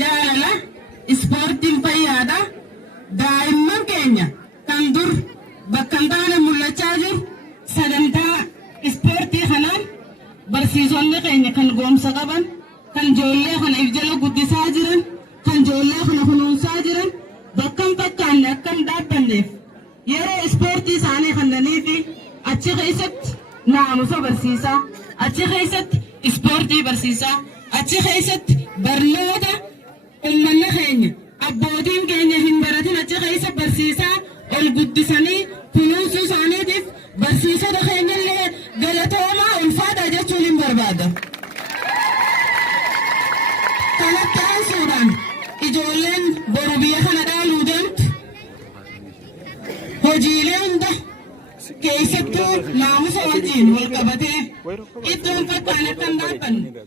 jaalala ispoortiin fayyaadha daa'imman keenya kan dur bakka hin taane mul'achaa jiru sagantaa ispoortii kanaan barsiisonni keenya kan goomsa qaban kan ijoollee kana if jala guddisaa jiran kan ijoollee kana kunuunsaa jiran bakka hin fakkaanne akka hin dhaabbanneef yeroo ispoortii isaanii kannanii fi achi keessatti naamusa barsiisaa achi keessatti ispoortii barsiisaa achi keessatti barnoota ummanni keenya abbootiin keenya hin baratin achi keessa barsiisaa ol guddisanii kunuunsuu isaaniitiif barsiisota keenyallee galatoomaa ulfaadha jechuun hin barbaada. Kanatti aansuudhaan ijoolleen boru biyya kana dhaaluu deemtu hojiilee hunda keessattuu naamusa wajjin wal qabatee iddoon fakkaan akka hin dhaabbanne